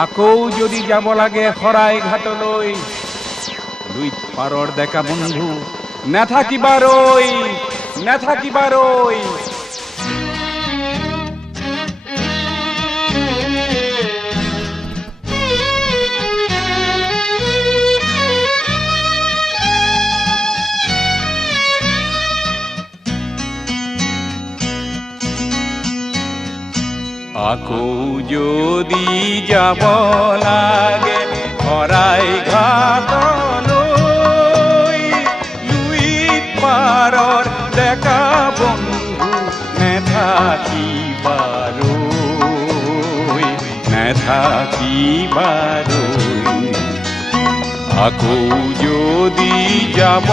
আকৌ যদি যাব লাগে শৰাই ঘাটলৈ, লুইত পাৰৰ ডেকা বন্ধু নাথাকিবা ৰৈ, নাথাকিবা ৰৈ। আকৌ যদি যাব লাগে শৰাই ঘাটলৈ, লুইত পাৰৰ ডেকা বন্ধু নাথাকিবা ৰৈ, নাথাকিবা ৰৈ। আকৌ যদি যাব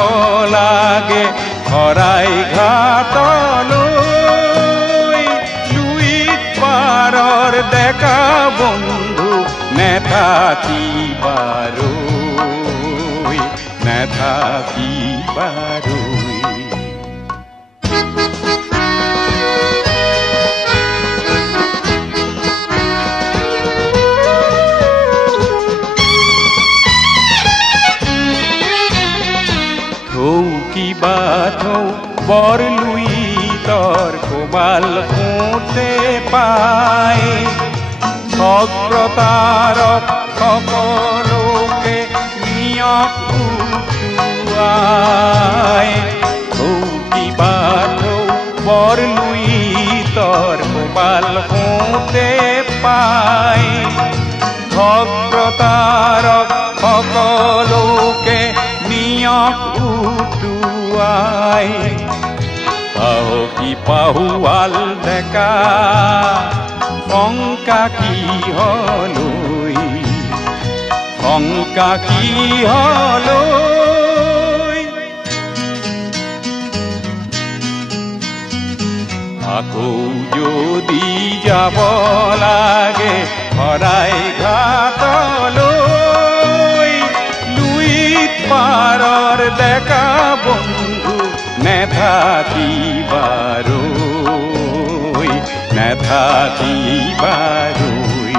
লাগে শৰাই ঘাটলৈ, পাৰৰ ডেকা বন্ধু নাথাকিবা ৰৈ, নাথাকিবা ৰৈ। থৌ কিবা থৌ বৰ লুইতৰ কোবাল ফুটে পাই, ভক্ৰতাৰক সকলোকে নিয়ক উটুৱাই। থৌ কিবা থৌ বৰ লুইতৰ কোবাল ফুটে পাই, ভক্ৰতাৰক সকলোকে নিয়ক উটুৱাই। পাহকি পাহুৱাল ডেকা শংকা কিহলৈ, শংকা কিহলৈ। আকৌ যদি যাব লাগে শৰাই ঘাটলৈ, লুইত পাৰৰ ডেকা বন্ধু নাথাকিবা ৰৈ, নাথাকিবা ৰৈ।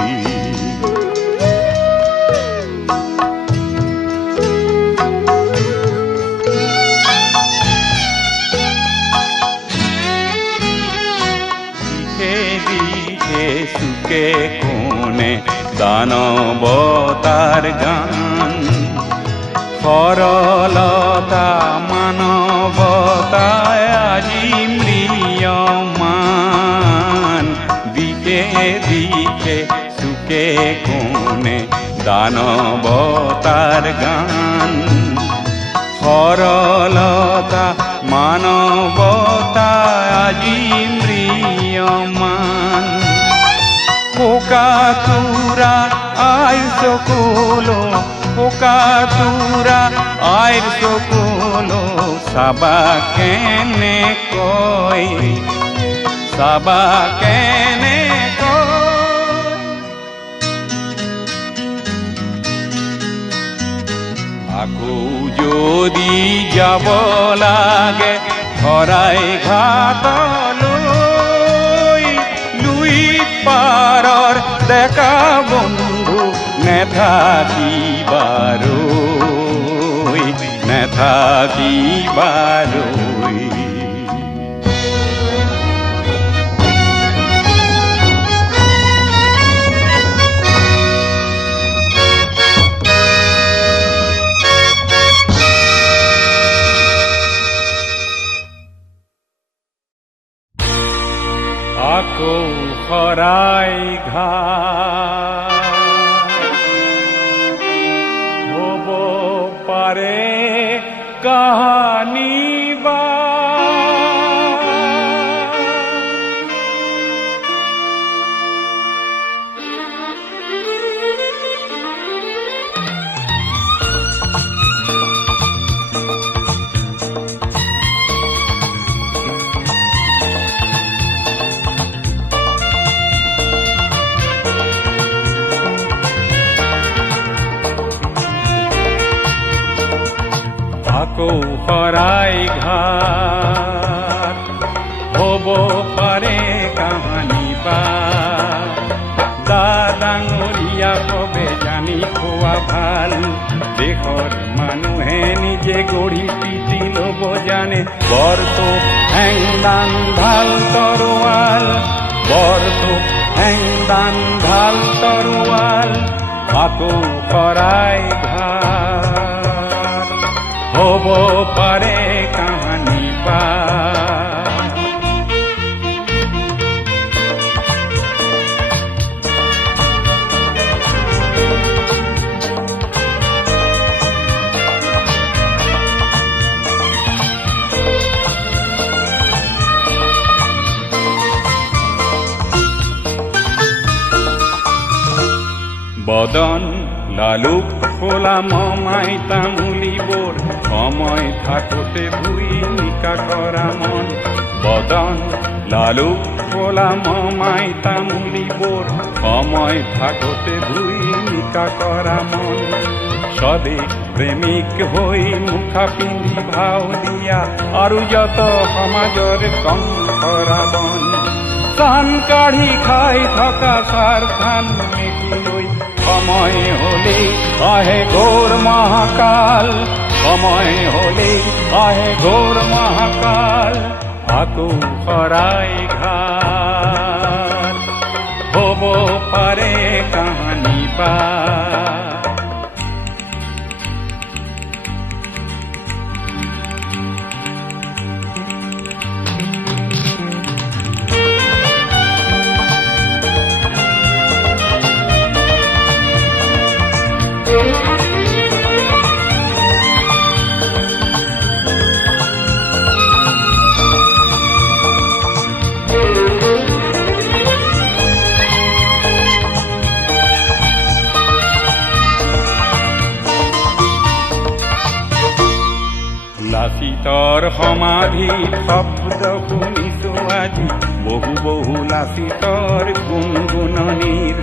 দিশে দিশে চুকে কোণে দানৱতাৰ গান, সৰলতা মানৱতাই আজি ম্ৰিয়মান। দিশে দিশে চুকে কোণে দানৱতাৰ গান, সৰলতা মানৱতাই আজি ম্ৰিয়মান। পোকাতুৰা আইৰ চকুলো, পোকাতুৰা আইৰ চকুলো, চাবা কেনেকৈ, চাবা কেনেকৈ। আকৌ যদি যাব লাগে শৰাই ঘাটলৈ, লুইত পাৰৰ ডেকা বন্ধু নাথাকিবা ৰৈ, নাথাকিবা ৰৈ। আকৌ শৰাই ঘাট হ'ব পাৰে কাহানী বা, আকৌ শৰাই ঘাট হ'ব পাৰে কাহানী বা। ডাঙৰীয়া হবে জানি খোৱা ভাল দেশৰ মানুহে নিজে গঢ়ি পিটি ল'ব জানে বৰটো হেংদান ভাল তৰোৱাল বৰটো হেংদান ভাল তৰোৱাল আকৌ শৰাই ঘাট হ'ব পাৰে কাহানী পাৰ বদন লালুক খোলা মমাই তামুলিবোৰ সময় থাকোঁতে ভুই নিকা কৰা মন বদন লালুক খোলা মমাই তামুলিবোৰ সময় থাকোঁতে ভুই নিকা কৰা মন স্বদেশ প্ৰেমিক হৈ মুখা পিন্ধি ভাও দিয়া আৰু যত সমাজৰ কংসৰাবন চান কাঢ়ি খাই থকা স্বাৰ্থান মেকুলৈ সময় হলেই আহে ঘোৰ মহাকাল সময় হলেই আহে ঘোৰ মহাকাল আকৌ শৰাই ঘাট হ'ব পাৰে কাহানী পাৰ লাচিতৰ সমাধি শব্দ শুনিছো আজি বহু বহু লাচিতৰ গুণগুণনিৰ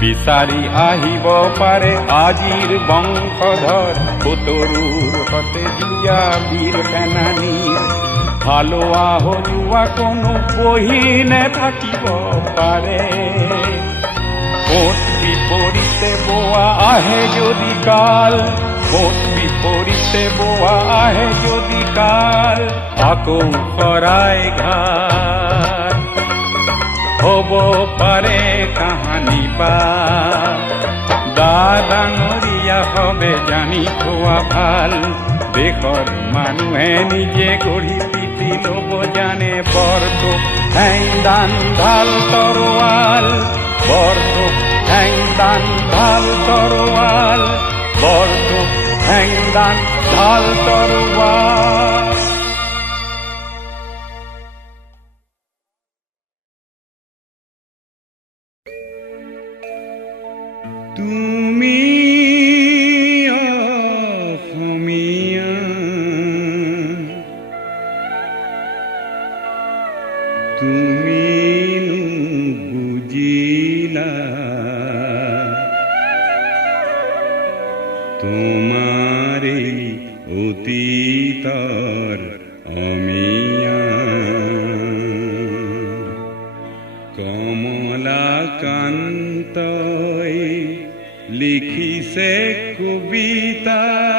বিচাৰি আহিব পাৰে আজিৰ বংশধৰ সুতৰুৰ সতে যুঁজা বীৰ সেনানীৰ হালোৱা হজুৱা কোনো বহি নেথাকিব পাৰে ভোট বিপৰীতে বোৱা আহে যদি কাল ভোট বিপৰীতে বোৱা আহে যদি কাল আকৌ শৰাই ঘাট হ'ব পাৰে কাহানী পাৰ ডাঙৰীয়া হবে জানি থোৱা ভাল দেশৰ মানুহে নিজে গঢ়ি পিটি ল'ব জানে বৰটো হেংদান ভাল তৰোৱাল বৰটো হেংদান ভাল তৰোৱাল বৰটো হেংদান ভাল তৰোৱাল তুমি অসমীয়া তুমি বুজিলা তোমাৰে অতীতৰ অমিয়া কমলাকান্তই লিখিছে কবিতাত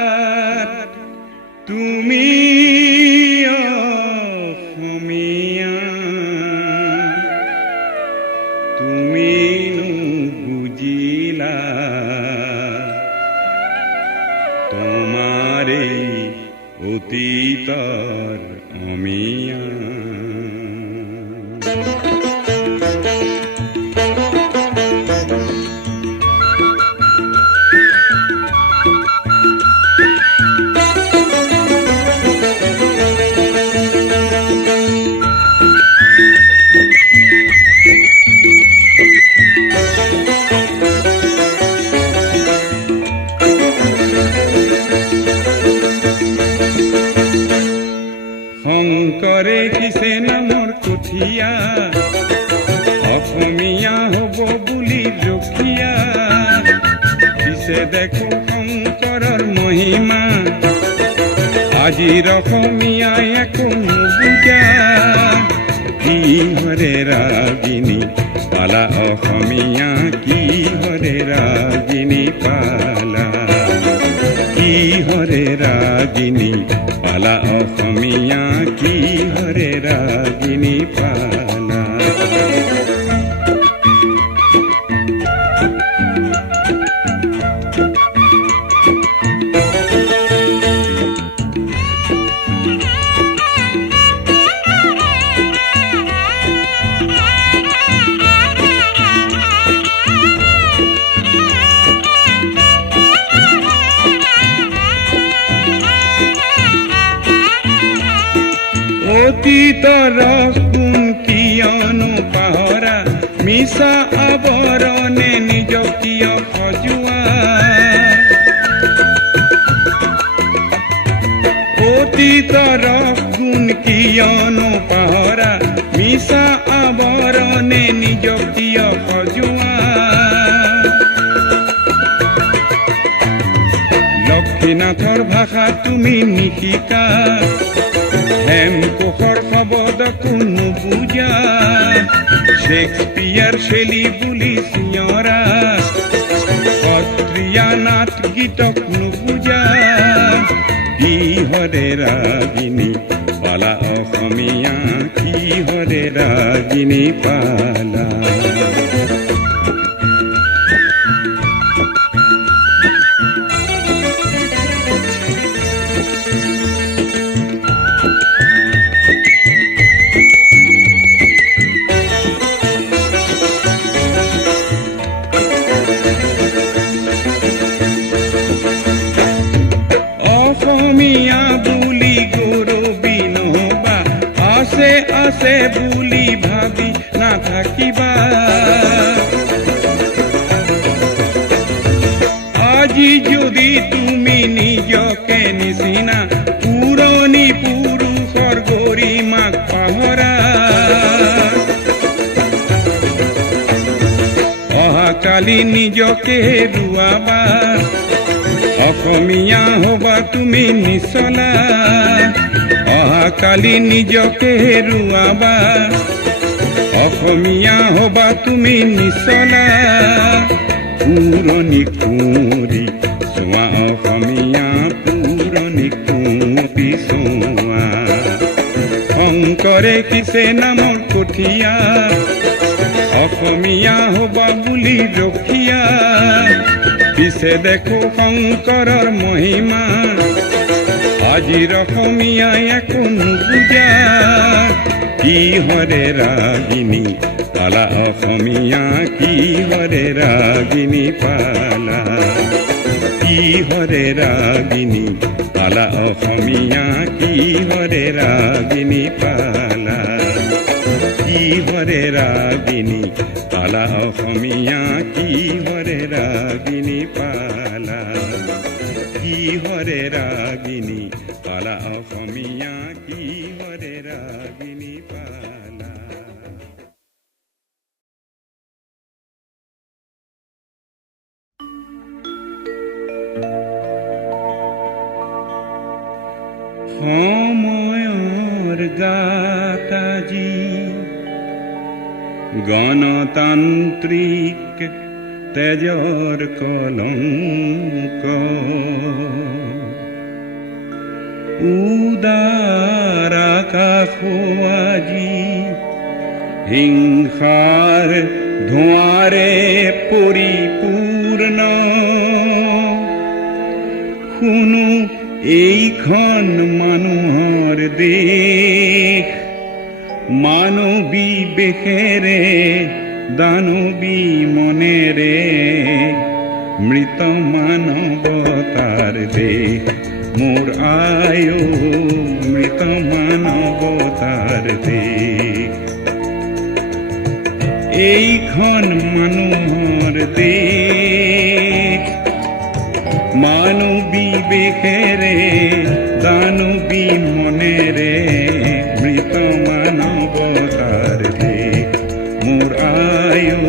তুমি অসমীয়া তুমি বুজিলা তোমাৰে অতীতৰ অমিয়া শংকৰে কিছে নামৰ কঠীয়া অসমীয়া হ'ব বুলি ৰখীয়া পিছে দেখো শংকৰৰ মহিমা আজিৰ অসমীয়াই একো নুবুজা কিহৰে ৰাগিনী পালা অসমীয়া কিহৰে ৰাগিনী পালা, কিহৰে ৰাগিনী পালা অসমীয়া কিহৰে ৰাগিনী পালা। অতীতৰ গুণ কিয়নো পাহৰা, মিছা আৱৰণে নিজক কিয় সজোৱা। অতীতৰ গুণ কিয়নো পাহৰা, মিছা আৱৰণে নিজক কিয় সজোৱা। লক্ষ্মীনাথৰ ভাষা তুমি নিশিকা, হেমকোষৰ শব্দকো নুবুজা। শেক্সপিয়াৰ শেলী বুলি চিঞৰা, সত্ৰীয়া নাট গীতক নুবুজা। কিহৰে ৰাগিনী পালা অসমীয়া কিহৰে ৰাগিনী পালা। অসমীয়া বুলি গৌৰৱী নহবা, আছে আছে বুলি ভাবি নাথাকিবা। আজি যদি তুমি নিজকে নিচিনা পুৰণি পুৰুষৰ গৰিমাক পাহৰা, অহাকালি নিজকে হেৰুৱাবা। অসমীয়া হবা তুমি নিচলা, অহাকালি নিজকে হেৰুৱাবা। অসমীয়া হবা তুমি নিচলা। পুৰণি কুঁৱৰী চোৱা অসমীয়া, পুৰণি কুঁৱৰী চোৱা। শংকৰে কিছে নামৰ কঠীয়া, অসমীয়া হবা বুলি ৰখীয়া। পিছে দেখো শংকৰৰ মহিমা, আজিৰ অসমীয়াই একো নুবুজা। কিহৰে ৰাগিনী পালা অসমীয়া কিহৰে ৰাগিনী পালা। কিহৰে ৰাগিনী পালা অসমীয়া কিহৰে ৰাগিনী পালা। কিহৰে ৰাগিনী পালা অসমীয়া কিহৰে ৰাগিনী পালা। কিহৰে ৰাগিনী পালা অসমীয়া কিহৰে ৰাগিনী পালা। সময়ৰ গাতাজি গণতান্ত্ৰিক তেজৰ কলংক, উদাৰ আকাশ আজি হিংসাৰ ধোঁৱাৰে পৰিপূৰ্ণ। শুনো এইখন মানুহৰ দেশ, মানৱী বেশেৰে দানৱী মনেৰে মৃত মানৱতাৰ দেশ। মোৰ আয়ো মৃত মানৱতাৰ দেশ। এইখন মানুহৰ দেশ, মানৱী বেশেৰে দানৱী মনেৰে মৃত মানৱতাৰ দেশ। মোৰ আয়ো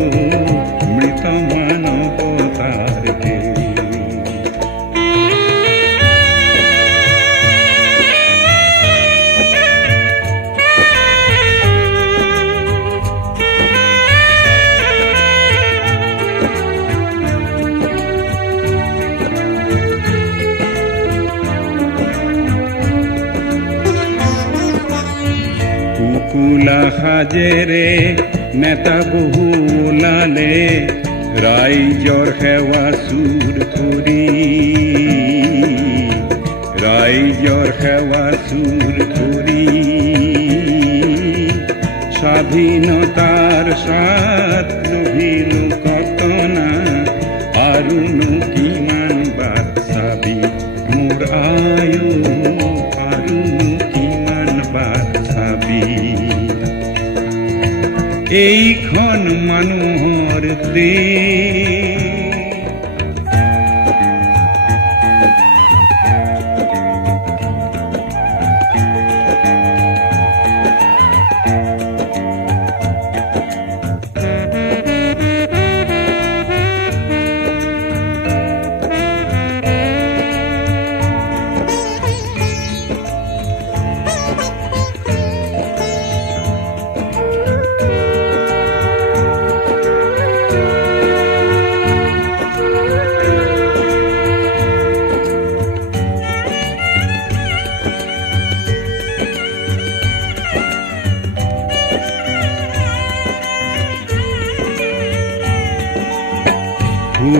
মৃত মানৱতাৰ দেশ। কুলা সাজেৰে নেতা বহু ওলালে ৰাইজৰ সেৱা চুৰ কৰি ৰাইজৰ সেৱা চুৰ কৰি স্বাধীনতাৰ স্বাদ লভিলো কতনা আৰুনো কিমান বাট চাবি মোৰ আয়ু আৰুনো কিমান বাট চাবি এইখন মানুহৰ দেশ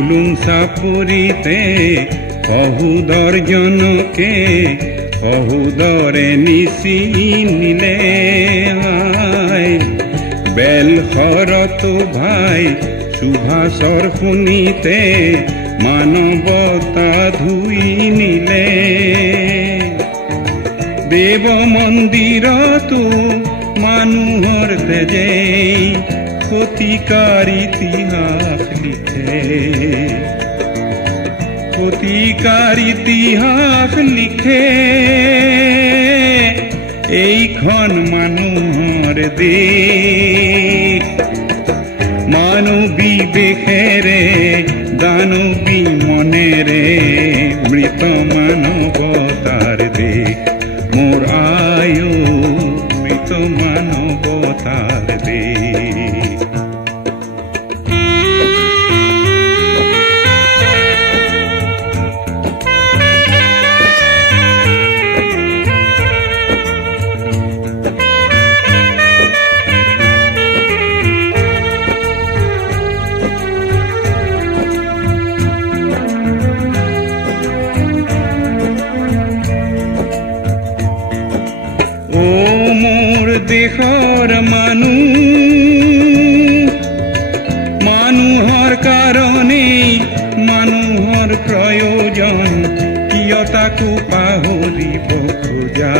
হুলুং চাপৰিতে সহোদৰজনকে সহোদৰে নিচি নিলে বেল শৰতো ভাই সুভাষৰ শুনিতে মানৱতা ধুই নিলে দেৱ মন্দিৰতো মানুহৰ তেজেই ক্ষতিকাৰ ইতিহাস লিখে ক্ষতিকাৰ ইতিহাস লিখে এইখন মানুহৰ দেশ মানৱী বেশেৰে দানৱী মনেৰে মৃত মানৱতাৰ দেশ মোৰ আয়ু মৃত মানৱতাৰ দেশ দেশৰ মানুহৰ কাৰণেই মানুহৰ প্ৰয়োজন কিয় তাকো পাহৰিব খোজা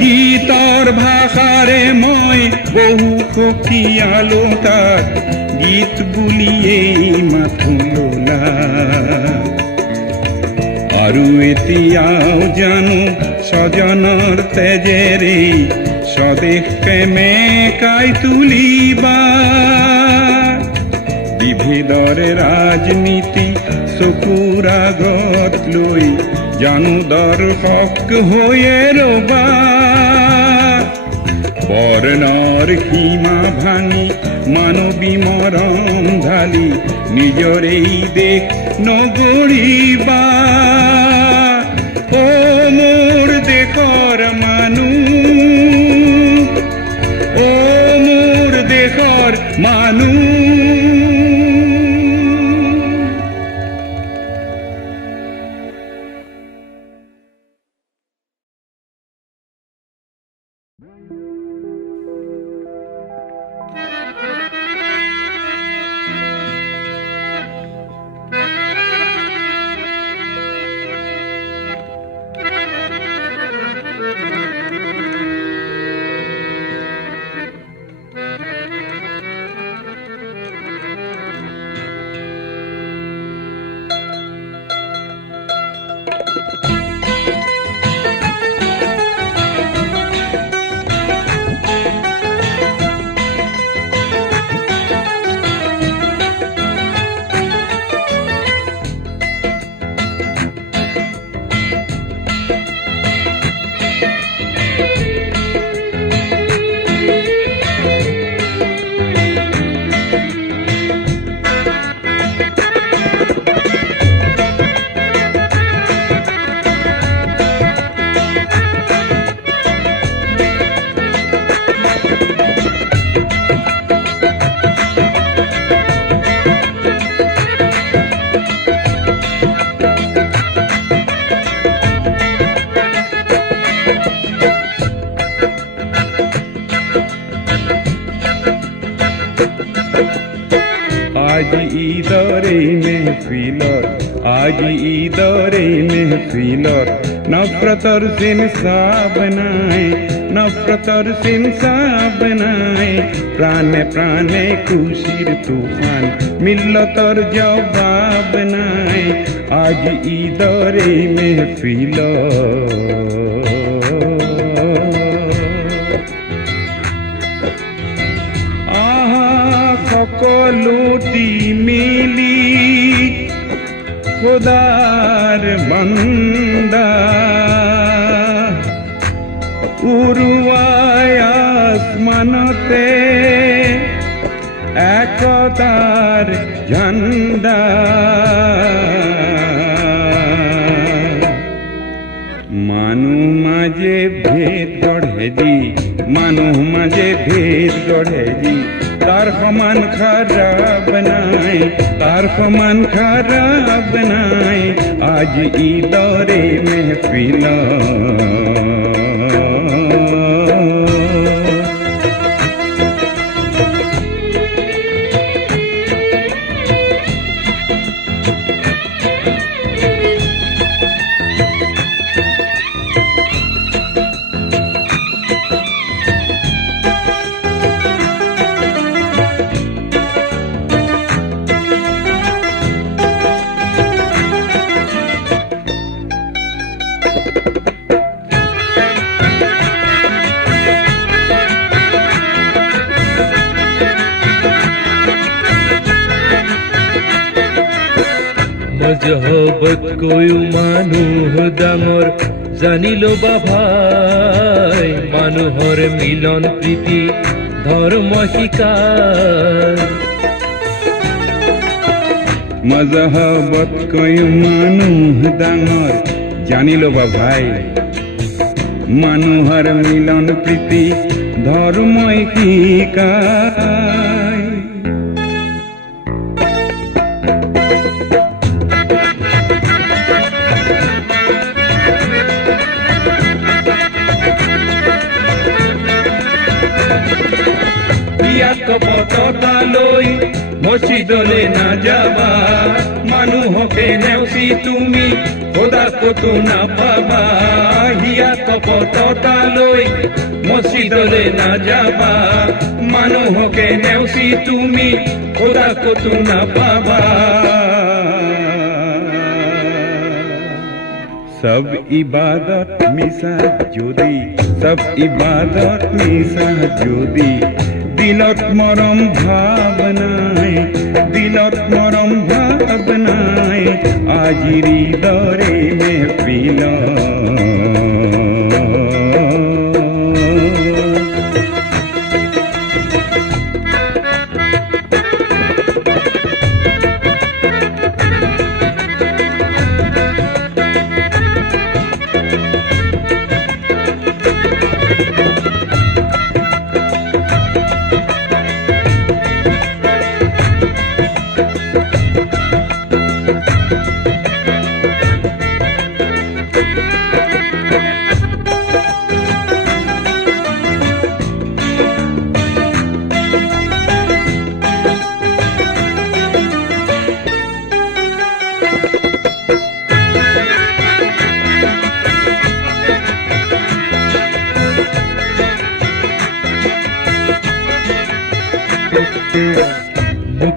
গীতৰ ভাষাৰে মই বহু সখীয়ালো তাক গীত বুলিয়েই মাথো লোলা আৰু এতিয়াও জানো স্বজনৰ তেজেৰে স্বদেশ প্ৰেমেকাই তুলিবা বিভেদৰ ৰাজনীতি চকুৰ আগত লৈ জানো দৰ্শক হৈয়ে ৰবা বৰ্ণৰ সীমা ভাঙি মানৱী মৰম ঢালি নিজৰেই দেশ নগৰিবা ও মোৰ দেশৰ মানুহ ও মোৰ দেশৰ মানুহ আজি ঈদৰে মেহফিলত নফৰতৰ চিন চাবনাই নফৰতৰ চিন চাবনাই প্ৰাণে প্ৰাণে খুশিৰ তুফান মিল্লতৰ জবাব নাই আজি ঈদৰে মেহফিলত সকলোটি মিলি খোদাৰ বান্দা উৰুৱাই আসমানতে একতাৰ ঝাণ্ডা মানুহ মাজে ভেদ গঢ়ে যি মানুহ মাজে ভেদ গঢ়ে যি तार समान खराब नाय तार समान खराब नाय आज ईदरे महफिल মজহবত কৈও মানুহ ডাঙৰ জানিলো বা ভাই মানুহৰ মিলন প্ৰীতি ধৰ্ম শিকায় মজহবত কৈও মানুহ ডাঙৰ জানিলো বা ভাই মানুহৰ মিলন প্ৰীতি ধৰ্মই শিকায় পততালৈ মসজিদলৈ নাযাবা মানুহকে নেওচি তুমি খোদা কতো নাপাবা হিয়াত পততালৈ মসজিদলৈ নাযাবা মানুহকে নেওচি তুমি খোদা কতো নাপাবা सब इबादत मिसा जोदी सब इबादत मिसा जोदी दिलत मरम भावनाय दिलत मरम भावनाय आजिरी दरे महफिल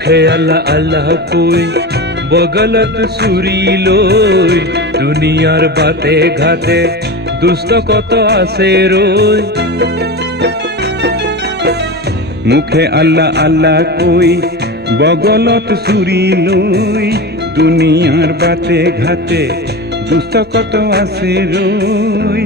মুখে আল্লাহ আল্লাহ কই বগলত চুরি লই দুনিয়ার বাতে ঘাটে দুষ্ট কত আছে রই মুখে আল্লাহ আল্লাহ কই বগলত চুরি লই দুনিয়ার বাতে ঘাটে দুষ্ট কত আছে রই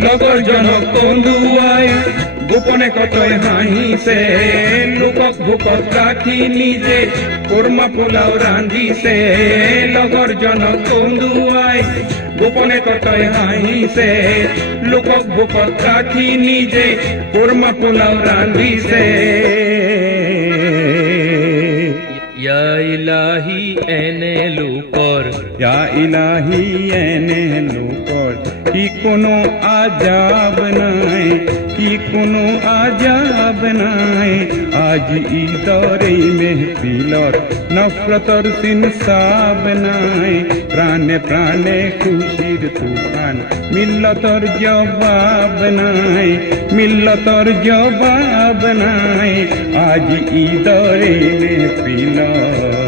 লগৰ জনক কন্দুৱাই গোপনে কতই হাঁহিছে লোকক ভোকত ৰাখি নিজে কোৰমা পোলাও ৰান্ধিছে লগৰ জনক কন্দুৱাই গোপনে কতই হাঁহিছে লোকক ভোকত ৰাখি নিজে কোৰমা পোলাও ৰান্ধিছে ইয়া ইলাহি এনে লোকৰ ইয়া ইলাহি এনে লোকৰ কি কোনো আজাব নাই, কি কোনো আজাব নাই। আজ ঈদৰ এই মেহফিলত নফৰতৰ চিনচাব নাই। প্ৰাণে প্ৰাণে খুশিৰ তুফান, মিল্লতৰ জবাব নাই, মিল্লতৰ জবাব নাই। আজ ঈদৰ এই মেহফিলত